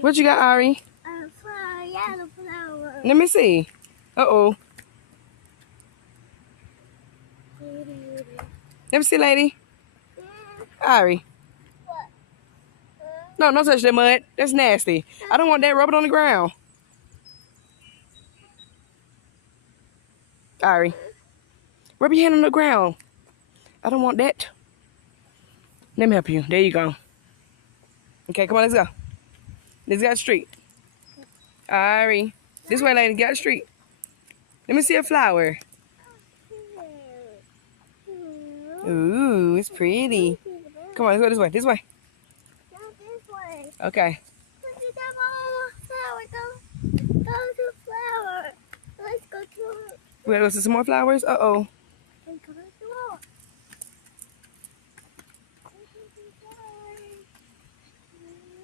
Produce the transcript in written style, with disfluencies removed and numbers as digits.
What you got, Ari? A flower, yellow flower. Let me see. Uh-oh. Let me see, lady. Ari. What? No, don't touch that mud. That's nasty. I don't want that. Rub it on the ground. Ari. Rub your hand on the ground. I don't want that. Let me help you. There you go. Okay, come on, let's go. Let's go to the street. Ari. This way, lady. Get the street. Let me see a flower. Ooh, it's pretty. Come on, let's go this way. This way. Go this way. Okay. Look at that flower. Go to flower. Let's go to. We gotta go see some more flowers? Uh-oh.